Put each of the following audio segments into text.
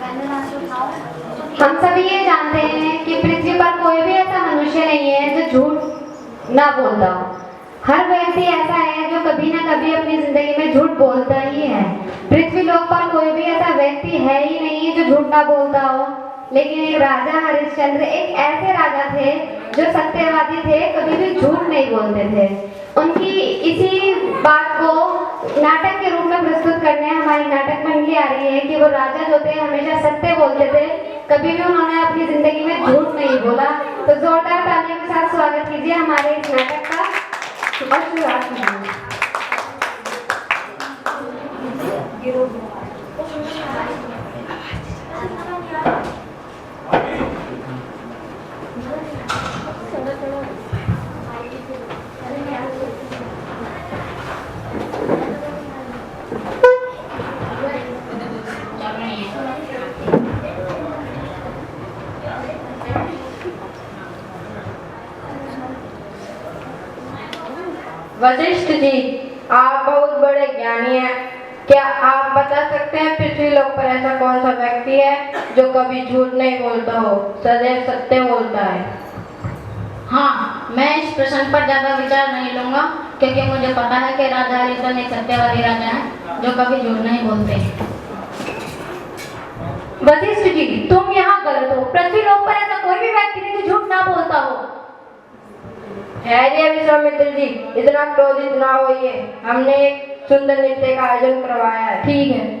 हम सभी ये जानते हैं कि पृथ्वी पर कोई भी ऐसा मनुष्य नहीं है जो झूठ ना बोलता हो। हर व्यक्ति ऐसा है जो कभी ना कभी अपनी जिंदगी में झूठ बोलता ही है। पृथ्वी लोक पर कोई भी ऐसा व्यक्ति है ही नहीं जो झूठ ना बोलता हो। लेकिन एक राजा हरिश्चंद्र एक ऐसे राजा थे जो सत्यवादी थे, कभी भी झूठ नहीं बोलते थे। उनकी इसी बात को नाटक के रूप में प्रस्तुत करने हमारी नाटक मंडली आ रही है कि वो राजा जो थे हमेशा सत्य बोलते थे, कभी भी उन्होंने अपनी जिंदगी में झूठ नहीं बोला। तो जोरदार तालियों के साथ स्वागत कीजिए हमारे इस नाटक का और शुरुआत कीजिए। वशिष्ठ जी, आप बहुत बड़े ज्ञानी हैं। क्या आप बता सकते हैं पृथ्वी लोक पर ऐसा कौन सा व्यक्ति है जो कभी झूठ नहीं बोलता हो, सदैव सत्य बोलता है? हाँ, मैं इस प्रश्न पर ज्यादा विचार नहीं लूंगा क्योंकि मुझे पता है कि राजा हरिश्चंद्र एक सत्यवादी राजा है जो कभी झूठ नहीं बोलते। वशिष्ठ जी, तुम यहाँ गलत हो। पृथ्वी लोक पर ऐसा कोई भी व्यक्ति नहीं जो झूठ ना बोलता हो। ठहरिए विश्वामित्र जी, इतना क्रोधित ना होइए। हमने एक सुंदर नृत्य का आयोजन करवाया है। ठीक है।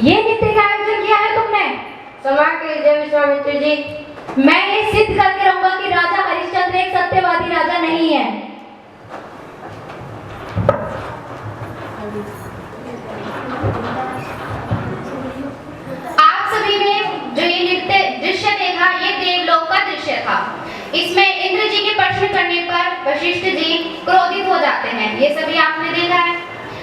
ये नृत्य का आयोजन किया है तुमने? क्षमा कीजिए विश्वामित्र जी। मैं ये सिद्ध करके रहूंगा कि राजा हरिश्चंद्र एक सत्यवादी राजा नहीं है। आप सभी ने जो ये नृत्य दृश्य देखा, ये देवलोक का दृश्य था। इसमें इंद्र जी के प्रश्न करने पर वशिष्ठ जी क्रोधित हो जाते हैं। ये सभी आपने देखा है।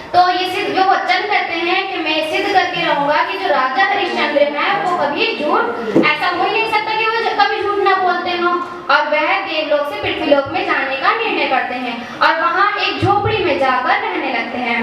तो ये सिद्ध जो वचन करते हैं कि मैं सिद्ध करके रहूंगा कि जो राजा हरिश्चंद्र है वो कभी झूठ, ऐसा हो ही नहीं सकता कि वो कभी झूठ ना बोलते हो। और वह देवलोक से पृथ्वीलोक में जाने का निर्णय करते हैं और वहां एक झोपड़ी में जाकर रहने लगते हैं।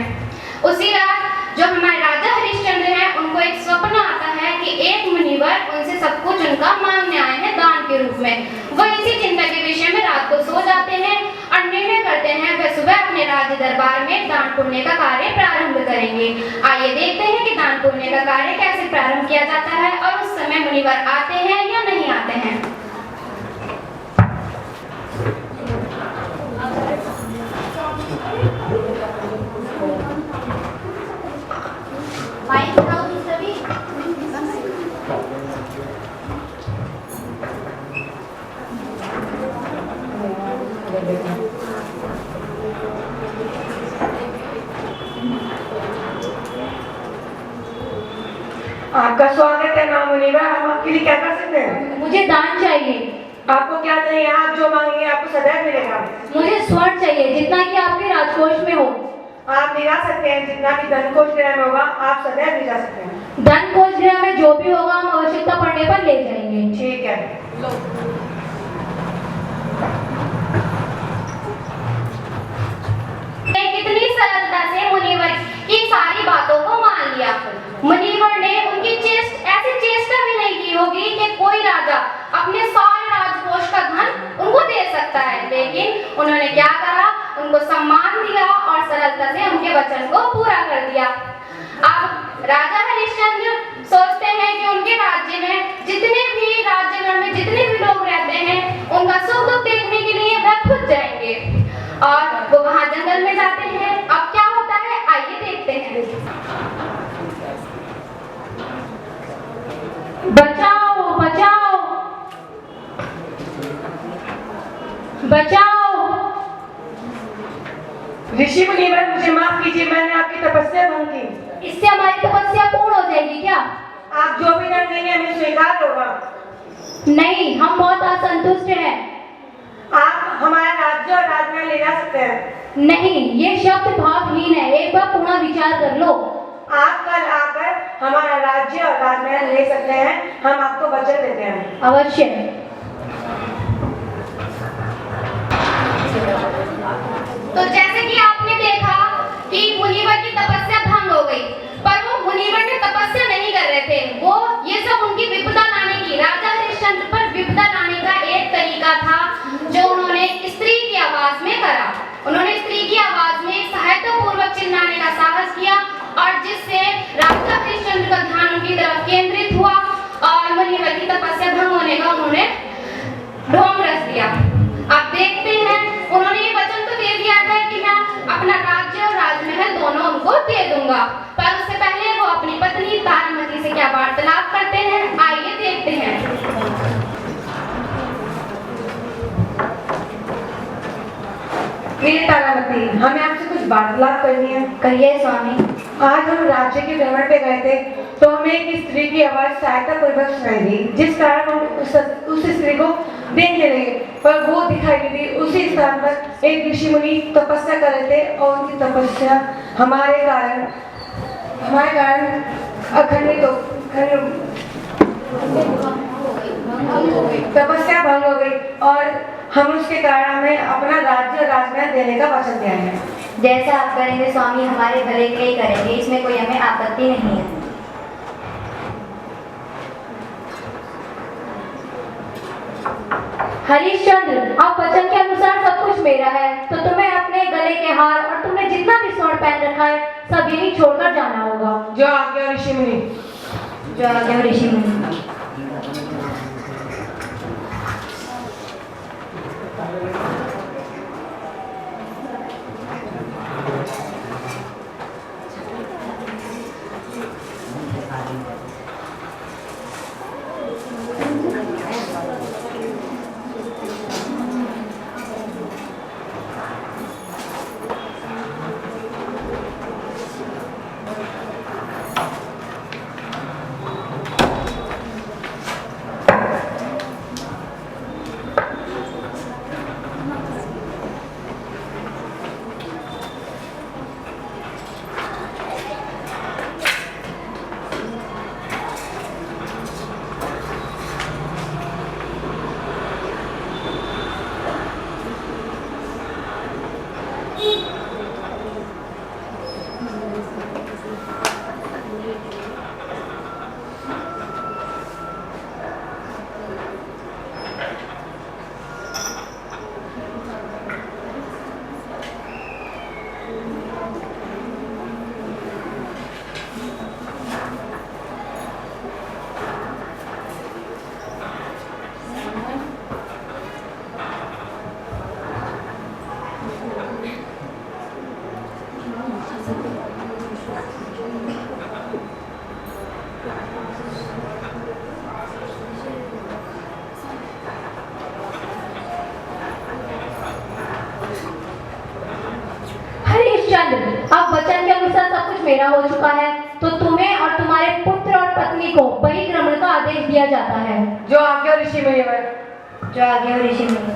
उसी रात जो हमारे राजा हरिश्चंद्र हैं, उनको एक स्वप्न आता है कि एक मुनिवर उनसे सब कुछ उनका मांगने आए हैं दान के रूप में। वह इसी चिंता के विषय में रात को सो जाते हैं और निर्णय करते हैं वह सुबह अपने राज्य दरबार में दान पुण्य का कार्य प्रारंभ करेंगे। आइए देखते हैं कि दान पुण्य का कार्य कैसे प्रारंभ किया जाता है और उस समय मुनिवर आते हैं या नहीं आते हैं। कर देते हैं। आपका स्वागत है माँ मुनीबा, हम आपके लिए क्या कर सकते हैं? मुझे दान चाहिए। आपको क्या चाहिए? आप जो मांगेंगे आपको सदैव मिलेगा। मुझे स्वर्ण चाहिए, जितना कि आपके राजकोष में हो। आप ले जा सकते हैं, जितना भी धन कोष गृह में होगा आप सदैव ले जा सकते हैं। धन कोष गृह में जो भी होगा हम आवश्यकता पड़ने पर ले जाएंगे। ठीक है। कितनी सरलता से मुनिवर की सारी बातों को मान लिया। मुनिवर ने उनकी ऐसी चेष्टा भी नहीं की होगी कि कोई राजा अपने सारे राजकोष का धन उनको दे सकता है, लेकिन उन्होंने क्या करा, उनको सम्मान दिया और सरलता से उनके वचन को पूरा कर दिया। अब राजा हरिश्चंद्र सोचते हैं कि उनके राज्य में जितने भी राज्यगण में जितने भी लोग रहते हैं उनका सुख दुख देखने के लिए वह खुद जाएंगे और वो वहां जंगल में जाते हैं। अब क्या होता है आइए देखते हैं। बचाओ बचाओ बचाओ। ऋषि मुनिवर मुझे माफ कीजिए, मैंने आपकी तपस्या भंग की। इससे हमारी तपस्या पूर्ण हो जाएगी क्या? आप जो भी दंड देंगे हमें स्वीकार होगा। नहीं, हम बहुत असंतुष्ट हैं। आप हमारा राज्य और राजमहल ले जा सकते हैं। नहीं, ये शब्द भावहीन है, एक बार पुनः विचार कर लो। आप कल आकर हमारा राज्य और राजमहल ले सकते हैं, हम आपको वचन देते हैं। अवश्य। तो जैसे कि आपने देखा कि मुनिवर की तपस्या भंग हो गई, पर वो मुनिवर ने तपस्या नहीं कर रहे थे, वो ये सब उनकी विपदा लाने की, राजा हरिश्चंद्र पर विपदा लाने का एक तरीका था जो उन्होंने स्त्री की आवाज में करा। उन्होंने स्त्री की आवाज में सहायता पूर्वक चिल्लाने का साहस किया और जिससे राजा हरिश्चंद्र का ध्यान उनकी तरफ केंद्रित हुआ और मुनिवर की तपस्या भंग होने का उन्होंने ढोंग रच दिया। आप देखते हैं उन्होंने ये वचन तो दे दिया है कि मैं अपना राज्य और राजमहल दोनों उनको दे दूंगा, पर उससे पहले वो अपनी पत्नी तारामती से क्या वार्तालाप करते हैं आइए देखते हैं। मेरे तारामती, हमें आपसे कुछ वार्तालाप करनी है। कहिए स्वामी। आज हम राज्य के भ्रमण पे गए थे तो हमें एक स्त्री की आवाज सहायता पूर्वक सुनाई दी, जिस कारण हम उस स्त्री को देखने लगे, पर वो दिखाई नहीं दी। उसी स्थान पर एक ऋषि मुनि तपस्या कर रहे थे और उनकी तपस्या हमारे कारण अखंडित तपस्या भंग हो गई और हम उसके कारण हमें अपना राज्य और राजमहल देने का वचन दिया है। जैसा आप करेंगे स्वामी, हमारे भले के लिए करेंगे, इसमें कोई हमें आपत्ति नहीं है। हरिश्चंद्र, अब वचन के अनुसार सब कुछ मेरा है, तो तुम्हें अपने गले के हार और तुमने जितना भी स्वर्ण पहन रखा है सब यही छोड़कर जाना होगा। जो आज्ञा ऋषि मुनि। जो आज्ञा ऋषि मुनि। चंद्र, अब वचन के अनुसार सब कुछ मेरा हो चुका है, तो तुम्हें और तुम्हारे पुत्र और पत्नी को बहिर्गमन का आदेश दिया जाता है। जो आज्ञा ऋषि मुनिवर। जो आगे ऋषि मुनि।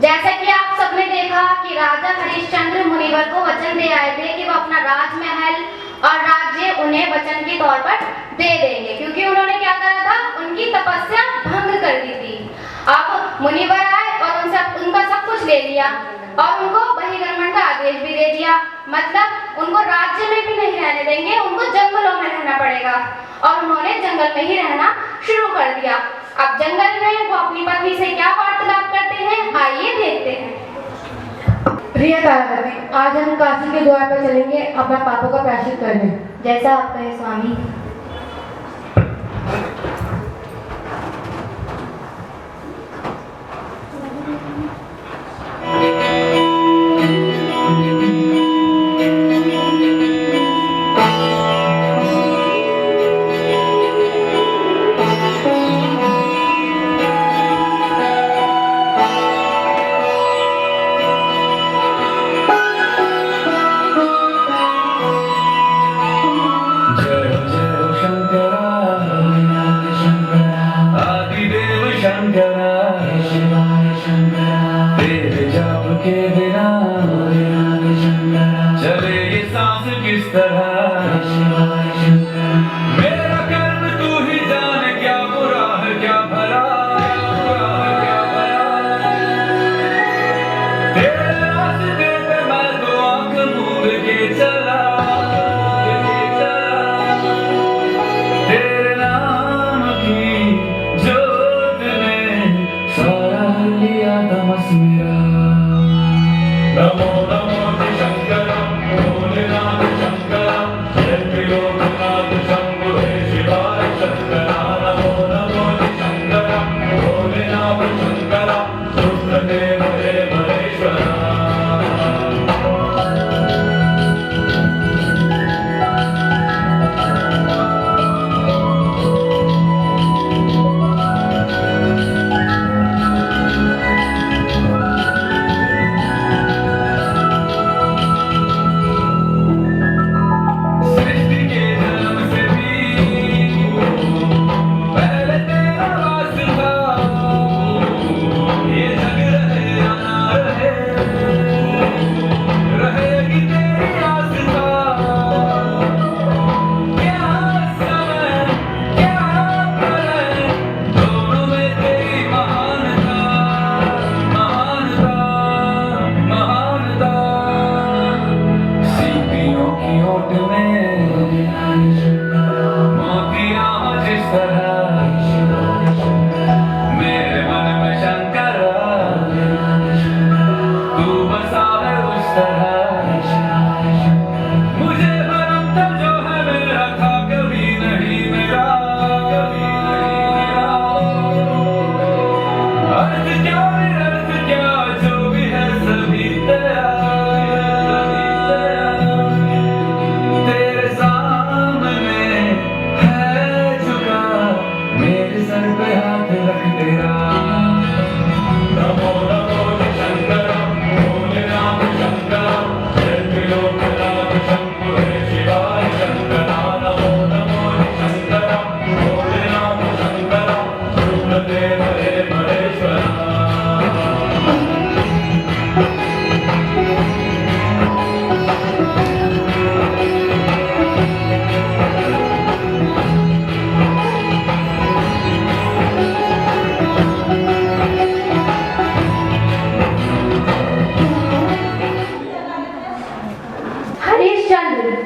जैसा कि आप सबने देखा कि राजा हरिश्चंद्र मुनिवर को वचन दे आए थे कि वो अपना राजमहल और राज्य उन्हें वचन के तौर पर दे देंगे, क्योंकि उन्होंने क्या करा था, उनकी तपस्या भंग कर दी थी। अब मुनिवर आए और उनका सब कुछ ले लिया और उनको बहिर्गमन का आदेश भी दे दिया। मतलब उनको राज्य में भी नहीं रहने देंगे, उनको जंगलों में रहना पड़ेगा। और उन्होंने जंगल में ही रहना शुरू कर दिया। अब जंगल में वो अपनी पत्नी से क्या वार्तालाप करते हैं, आइए देखते हैं। प्रिय तारावती, आज हम काशी के द्वार पर चलेंगे अपना पापों का प्रायश्चित करने। जैसा आप कहे स्वामी।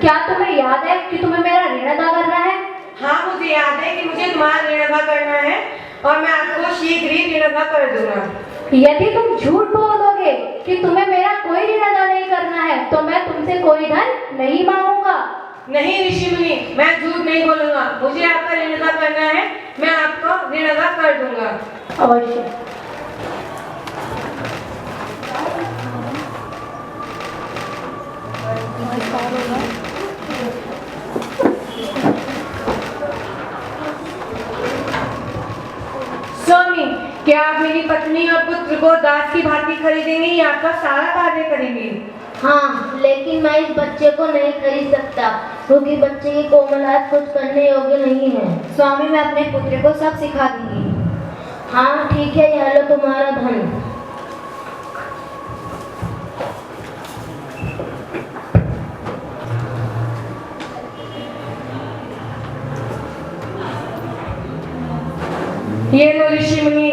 क्या तुम्हें याद है कि तुम्हें मेरा ऋण अदा करना है? हाँ, मुझे याद है कि मुझे तुम्हारा ऋण अदा करना है और मैं आपको शीघ्र ही ऋण अदा कर दूंगा। यदि तुम झूठ बोल दोगे कि तुम्हें मेरा कोई ऋण अदा नहीं करना है, तो मैं तुमसे कोई धन नहीं मांगूंगा। नहीं ऋषि मुनि, मैं झूठ नहीं बोलूंगा। मुझे आपका ऋण अदा करना है, मैं आपको ऋण अदा कर दूंगा। अवश्य। स्वामी, क्या आप मेरी पत्नी मुनि और पुत्र को दास की भांति खरीदेंगे या आपका सारा कार्य करेंगे? हाँ, लेकिन मैं इस बच्चे को नहीं खरीद सकता क्योंकि बच्चे की कोमलात कुछ करने योग्य नहीं है। स्वामी, मैं अपने पुत्र को सब सिखा दूंगी। हाँ ठीक है, यह लो तुम्हारा धन। ये लो ऋषि मुनि।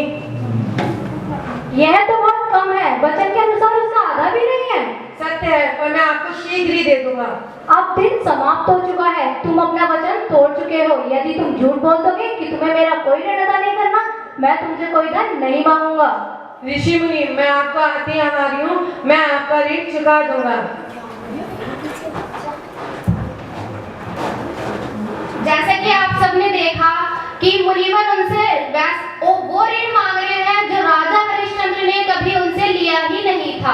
यह तो बहुत कम है, वचन के अनुसार उसका आधा भी नहीं है। सत्य है, पर मैं आपको शीघ्र ही दे दूंगा। अब दिन समाप्त हो चुका है, तुम अपना वचन तोड़ चुके हो। यदि तुम झूठ बोल दोगे कि तुम्हें मेरा कोई ऋण अदा नहीं करना, मैं तुमसे कोई धन नहीं मांगूंगा। ऋषि मुनि, मैं आपका अति आभारी हूँ, मैं आपका ऋण चुका दूंगा। जैसे कि आप सबने देखा कि मुनिवर उनसे वो ऋण मांग रहे हैं जो राजा हरिश्चंद्र ने कभी उनसे लिया ही नहीं था।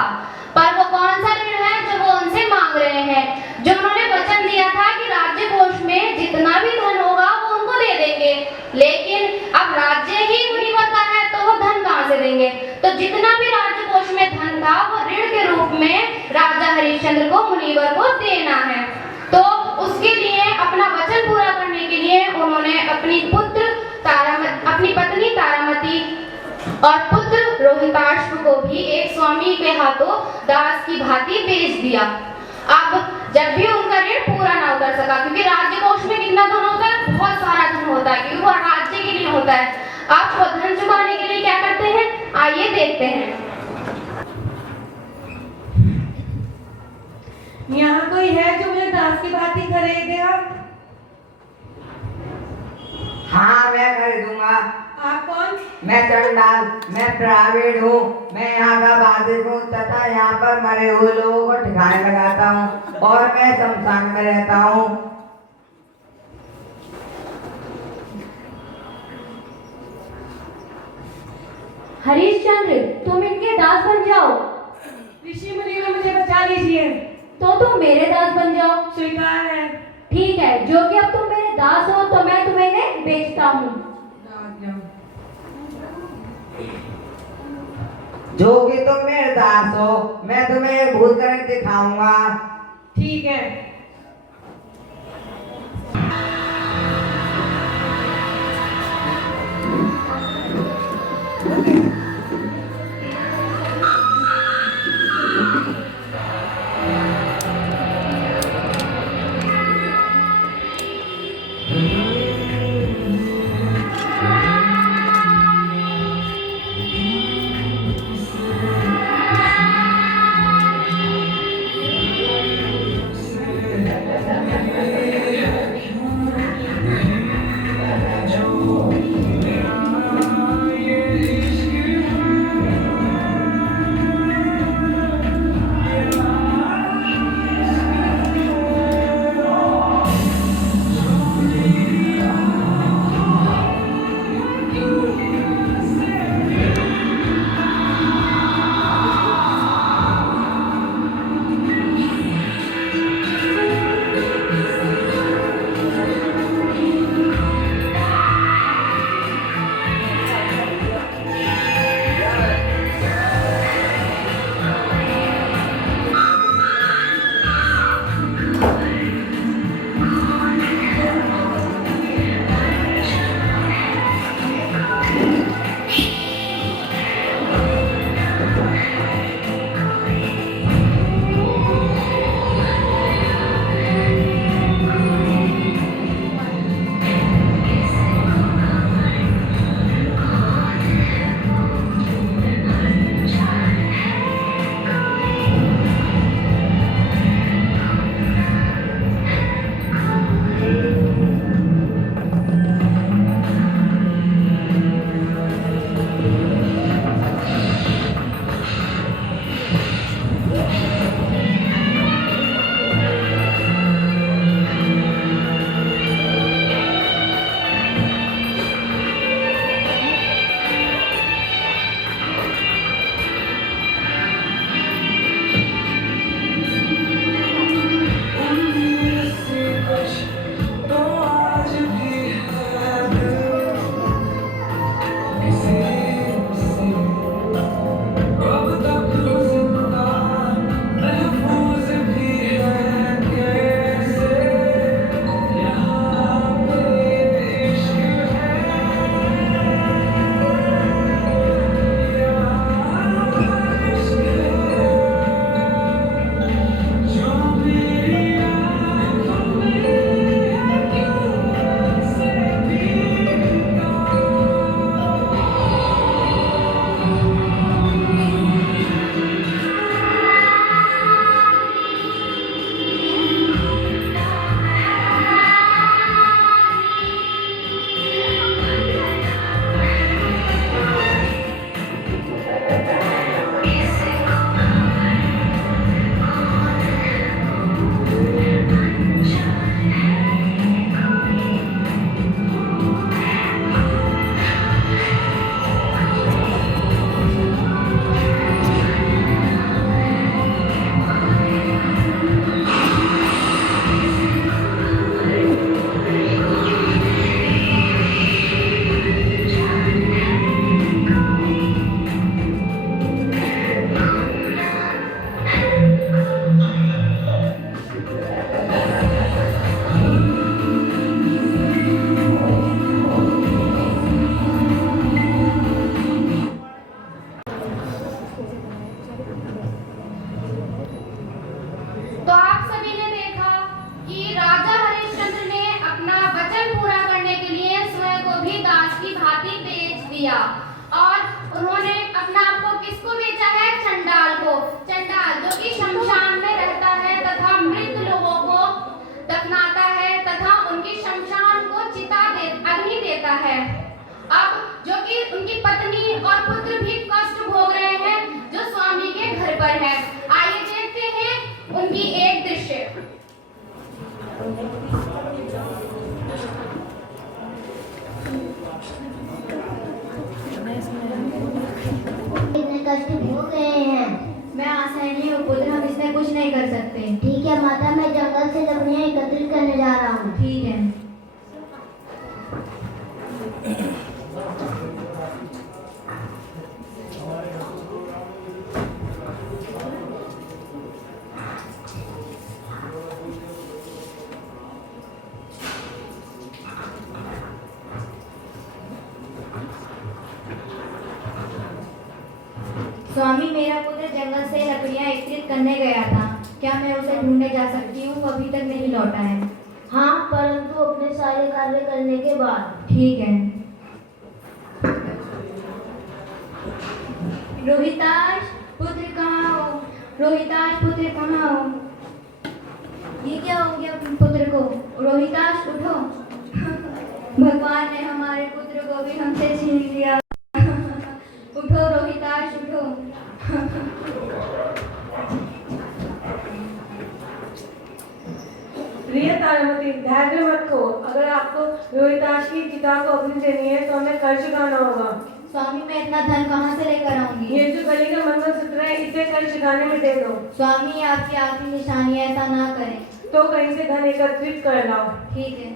पर वो कौन सा ऋण है जो वो उनसे मांग रहे हैं? जो उन्होंने वचन दिया था कि राज्य कोष में जितना भी धन होगा वो उनको दे देंगे, लेकिन अब राज्य ही मुनिवर का है तो वो धन कहाँ से देंगे? तो जितना भी राज्य कोष में धन था वो ऋण के रूप में राजा हरिश्चंद्र को मुनिवर को देना है। तो उसके लिए अपना वचन पूरा करने के लिए उन्होंने अपनी पत्नी तारामती और पुत्र रोहिताश्व को भी एक स्वामी के हाथों दास की भांति बेच दिया। अब जब भी उनका ऋण पूरा ना उतर सका, क्योंकि राज्य कोष में कितना धन होता है, बहुत सारा धन होता है, क्योंकि वो राज्य के लिए होता है। अब वो धन चुकाने के लिए क्या करते हैं, आइए देखते हैं। यहाँ कोई है जो मुझे दास की भांति खरीदेगा? हाँ, मैं खरीदूंगा। आप कौन? मैं चंडाल, मैं प्रावीण हूँ। मैं यहाँ का बाधिक हूँ तथा यहाँ पर मरे हुए लोगों को ठिकाने लगाता हूँ और मैं शमशान में रहता हूँ। हरिश्चंद्र, तुम इनके दास बन जाओ। ऋषि मुनि ने मुझे बचा लीजिए। तो तुम मेरे दास बन जाओ। स्वीकार है। ठीक है, जो कि अब तुम मेरे दास हो तो मैं तुम्हें इन्हें बेचता हूँ। जो कि तुम मेरे दास हो, मैं तुम्हें एक भूत करके दिखाऊंगा। ठीक है। नहीं कर सकते। ठीक है माता, मैं जंगल से लकड़ियाँ एकत्रित करने जा रहा हूँ। ठीक है। स्वामी, मेरा पुत्र जंगल से लकड़ियाँ एकत्रित करने गया था। क्या मैं उसे ढूंढने जा सकती हूँ? वो अभी तक नहीं लौटा है। हाँ, परंतु अपने सारे कार्य करने के बाद। ठीक है। रोहिताश पुत्र कहाँ हो? रोहिताश पुत्र कहाँ हो? ये क्या हो गया पुत्र को? रोहिताश उठो। भगवान ने हमारे पुत्र को भी हमसे छीन लिया। उठो रोहिताश, उठो। प्रिय तारामती, धैर्य मत खो। अगर आपको रोहिताश की चिता को अग्नि देनी है तो हमें कर चुकाना होगा। स्वामी, मैं इतना धन कहाँ से लेकर आऊंगी? ये जो गली का मंगलसूत्र है, इसे कर चुकाने में दे दो। स्वामी, आपकी आखिरी निशानी है, ऐसा ना करें। तो कहीं से धन एकत्रित कर लाओ। ठीक है।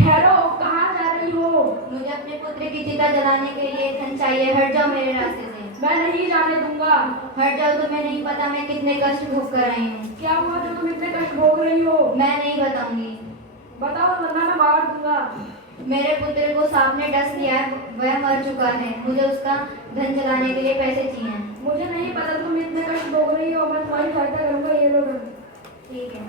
ठहरो, कहाँ जा रही हो? मुझे अपने पुत्र की चिता जलाने के लिए धन चाहिए। हट जाओ मेरे रास्ते से। मैं नहीं जाने दूंगा। हट जाओ, तुम्हें नहीं पता मैं कितने कष्ट भोग कर आई हूँ। क्या हुआ जो तुम इतने कष्ट भोग रही हो? मैं नहीं बताऊंगी। बताओ वरना मैं मार दूंगा। मेरे पुत्र को सांप ने डस लिया है, वह मर चुका है। मुझे उसका धन जलाने के लिए पैसे चाहिए। मुझे नहीं पता तुम इतने कष्ट भोग रही हो। मैं तुम्हारी सहायता करूंगा। ये लो धन। ठीक है।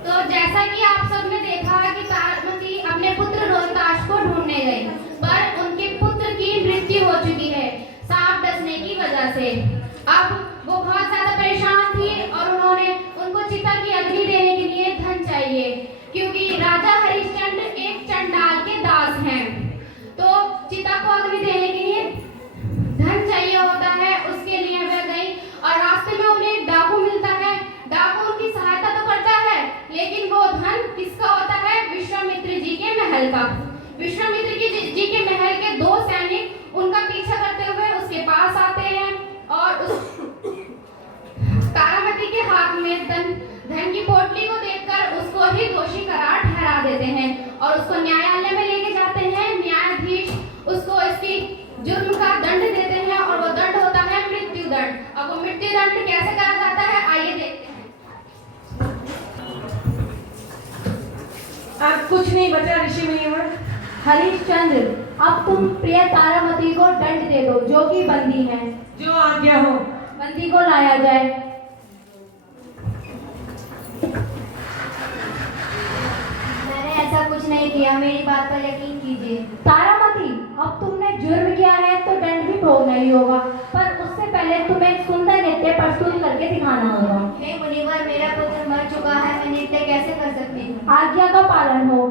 तो जैसा कि आप सब ने देखा कि तारामती अपने पुत्र रोहिताश को ढूंढने गई, पर उनके पुत्र की मृत्यु हो चुकी है सांप डसने की वजह से। अब वो बहुत ज्यादा परेशान थी और उन्होंने उनको चिता की अग्नि देने के लिए धन चाहिए, क्योंकि राजा हरिश्चंद्र एक चंडाल के दास हैं। तो चिता को अग्नि देने के लिए धन चाहिए होता है। उसके लिए वह गई और रास्ते में उन्हें एक डाकू मिलता है। डाकू उनकी सहायता तो करता है, लेकिन वो धन किसका होता है? विश्वामित्र जी के महल का। विश्वामित्र जी के महल के 2 सैनिक उनका पीछा करते हुए उसके पास आते हैं और उस तारामती के हाथ में धन की पोटली को देखकर उसको ही दोषी करार ठहरा देते हैं और उसको न्यायालय में लेके जाते हैं। न्यायाधीश उसको इसकी जुर्म का दंड देते हैं और वो दंड होता है मृत्यु दंड। अब वो मृत्यु दंड कैसे करा जाता है, आइए देखते हैं। अब कुछ नहीं बचा ऋषि मुनिवर। हरिश्चंद्र, अब तुम प्रिय तारामती को दंड दे दो, जो कि बंदी है। जो आज्ञा हो। बंदी को लाया जाए। मैंने ऐसा कुछ नहीं किया, मेरी बात पर यकीन कीजिए। तारामती, अब तुमने जुर्म किया है तो दंड भी भोगना ही होगा, पर उससे पहले तुम्हें एक सुंदर नृत्य प्रस्तुत करके दिखाना होगा। हे मुनिवर, मेरा पुत्र मर चुका है, मैं नृत्य कैसे कर सकती हूँ? आज्ञा का पालन हो।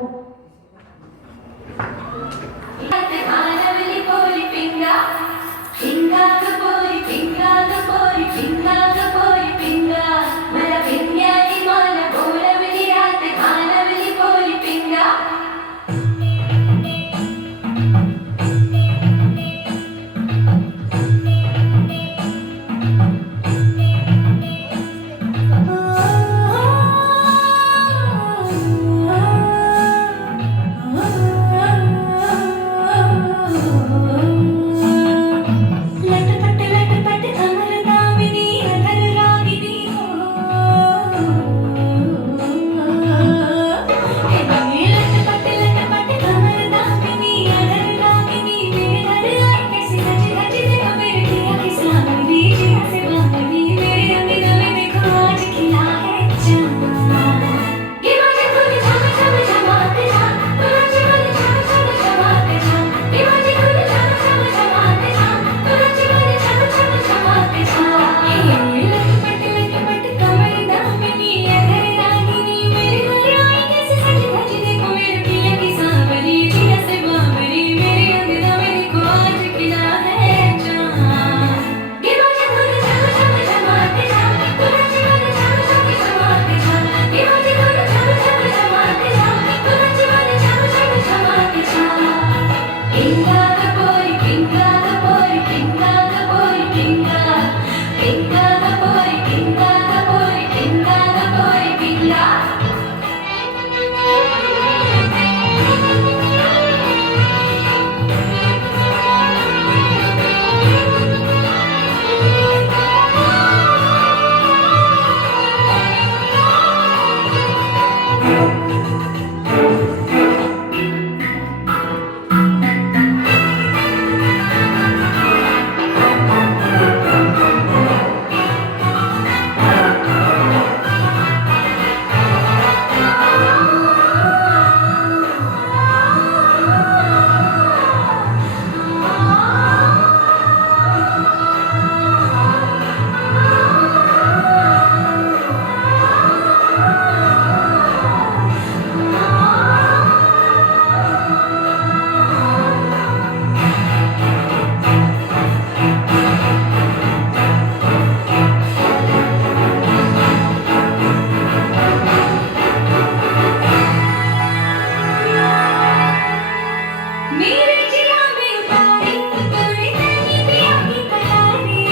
मेरे जिया में उतारी तूने नहीं पिया की कटारी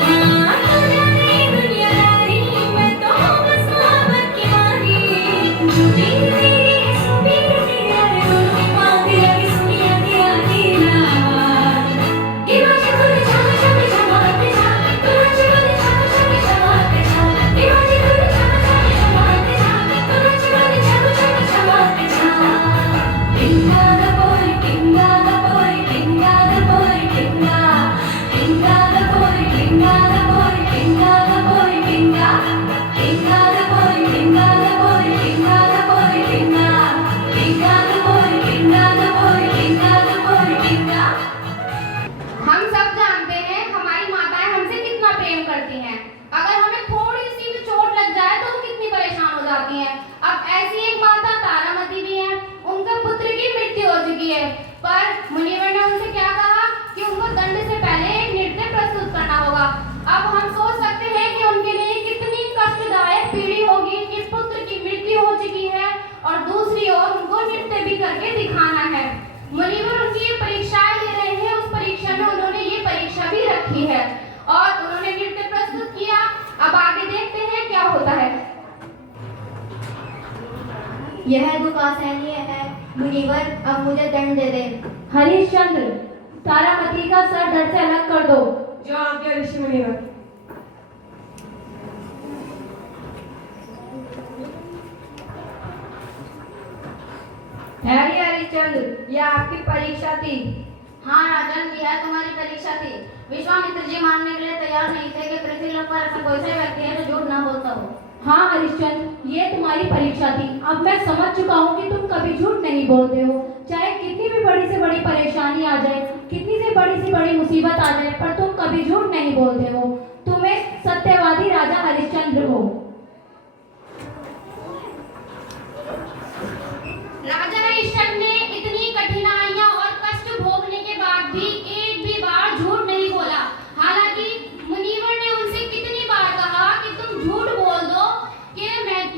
हाँ तू जाने दुनियादारी मैं तो बस मोहब्बत की मारी झूठी मेरी है सुबह तेरे यारे उनकी बातें लगी सुनिया दिया दीना कि मुझे खुद छामा छामा छामाते छा तू मुझे खुद छामा छामा छामाते छा कि मुझे खुद छामा छामा छामाते छा तू मुझे खुद छामा छामा छामाते छा Pinga the boy, pinga the boy, pinga the boy, pinga. Pinga the boy, pinga the boy, pinga the boy, pinga. Pinga the boy, pinga the boy, pinga the boy, pinga. Pinga the boy, pinga the boy, pinga the boy, pinga. हम सब जानते हैं हमारी माताएं हमसे कितना प्रेम करती हैं। अगर हमें थोड़ी सी भी चोट लग जाए तो वो कितनी परेशान हो जाती हैं। अब ऐसी एक माता तारामती भी है, उनका पुत्र की मृत्यु हो चुकी है, पर मुनिवर ने उनसे क्या कहा कि उनको दंड से पहले एक नृत्य प्रस्तुत करना होगा। अब हम सोच सकते हैं कि उनके लिए कितनी कष्टदायक पीढ़ी होगी कि पुत्र की मृत्यु हो चुकी है और दूसरी ओर उनको नृत्य भी करके दिखाना है। मुनिवर उनकी ये परीक्षाएं ले रहे हैं, उस परीक्षा में उन्होंने ये परीक्षा भी रखी है और उन्होंने नृत्य प्रस्तुत किया। अब आगे देखते हैं क्या होता है। यह दुख असहनीय है मुनिवर, अब मुझे दंड दे दे। हरिश्चंद्र, तारामती का सर धड़ से अलग कर दो। जो आज्ञा ऋषि मुनिवर। हरिश्चंद्र, यह आपकी परीक्षा थी। हाँ राजन, यह तुम्हारी परीक्षा थी। विश्वामित्र जी मानने के लिए तैयार नहीं थे कि पृथ्वी लोक पर ऐसा कोई सा व्यक्ति है जो झूठ ना बोलता हो। हाँ हरिश्चंद्र, ये तुम्हारी परीक्षा थी। अब मैं समझ चुका हूँ कि तुम कभी झूठ नहीं बोलते हो। चाहे कितनी भी बड़ी से बड़ी परेशानी आ जाए, कितनी से बड़ी मुसीबत आ जाए, पर तुम कभी झूठ नहीं बोलते हो। तुम एक सत्यवादी राजा हरिश्चंद्र हो। राजा हरिश्चंद्र ने इतनी कठिनाइयां और कष्ट भोगने के बाद भी एक भी बार झूठ नहीं बोला। हालांकि मुनिवर ने उनसे कितनी बार कहा कि तुम झूठ बोल दो कि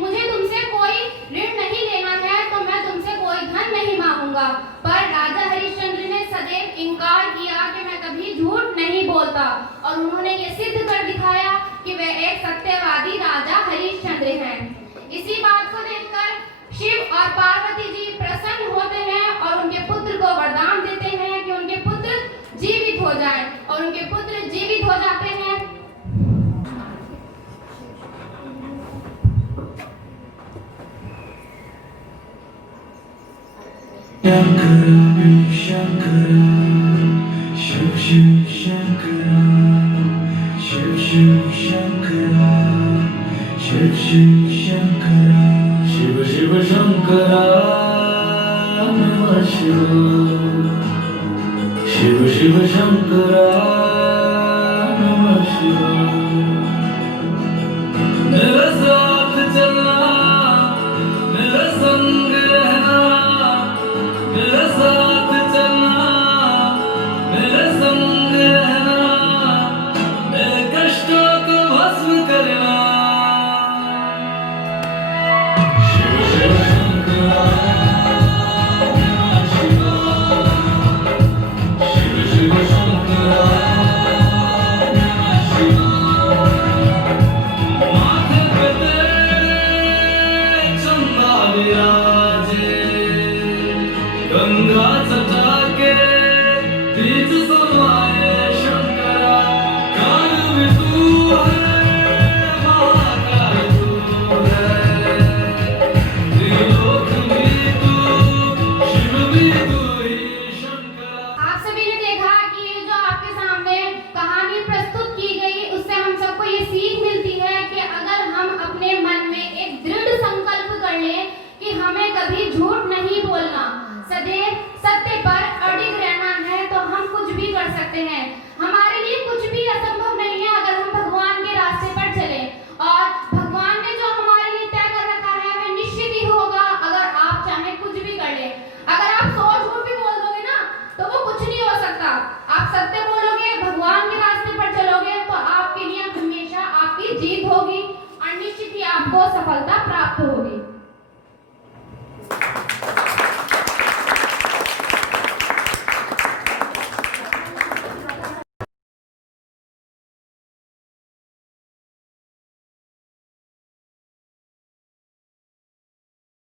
मुझे तुमसे कोई ऋण नहीं लेना है, तो मैं तुमसे कोई धन नहीं मांगूंगा। पर राजा हरिश्चंद्र ने सदैव इनकार किया कि मैं कभी झूठ नहीं बोलता और उन्होंने ये सिद्ध कर दिखाया कि वे एक सत्यवादी राजा हरिश्चंद्र हैं। इसी बात को देखकर शिव और पार्वती जी प्रसन्न होते हैं और उनके पुत्र को वरदान देते हैं कि उनके पुत्र जीवित हो जाएं, और उनके पुत्र जीवित हो जाते हैं। Shankara, Shiv Shiv Shankara, Shiv Shiv Shankara, Shiv Shiv Shankara, Shiv Shiv Shankara, Namah Shivaya, Shiv Shiv Shankara, Namah Shivaya. मेरा साथ चलना, मेरा संग रहना, मेरा साथ चलना, मेरे संग रहना, मेरे कष्टों को भस्म करना। शिव शिव शंकरा, नमः शिवाय, शिव शिव शंकरा। हमें कभी झूठ नहीं बोलना, सदैव सत्य पर अडिग रहना है तो हम कुछ भी कर सकते हैं। हमारे लिए कुछ भी असंभव नहीं है अगर हम भगवान के रास्ते पर चलें और भगवान ने जो हमारे लिए तय कर रखा है वह निश्चित ही होगा। अगर आप चाहें कुछ भी कर लें, अगर आप 100 झूठ भी बोल दोगे ना तो वो कुछ नहीं हो सकता। आप सत्य बोलोगे, भगवान के रास्ते पर चलोगे तो आपके लिए हमेशा आपकी जीत होगी और निश्चित ही आपको सफलता प्राप्त होगी।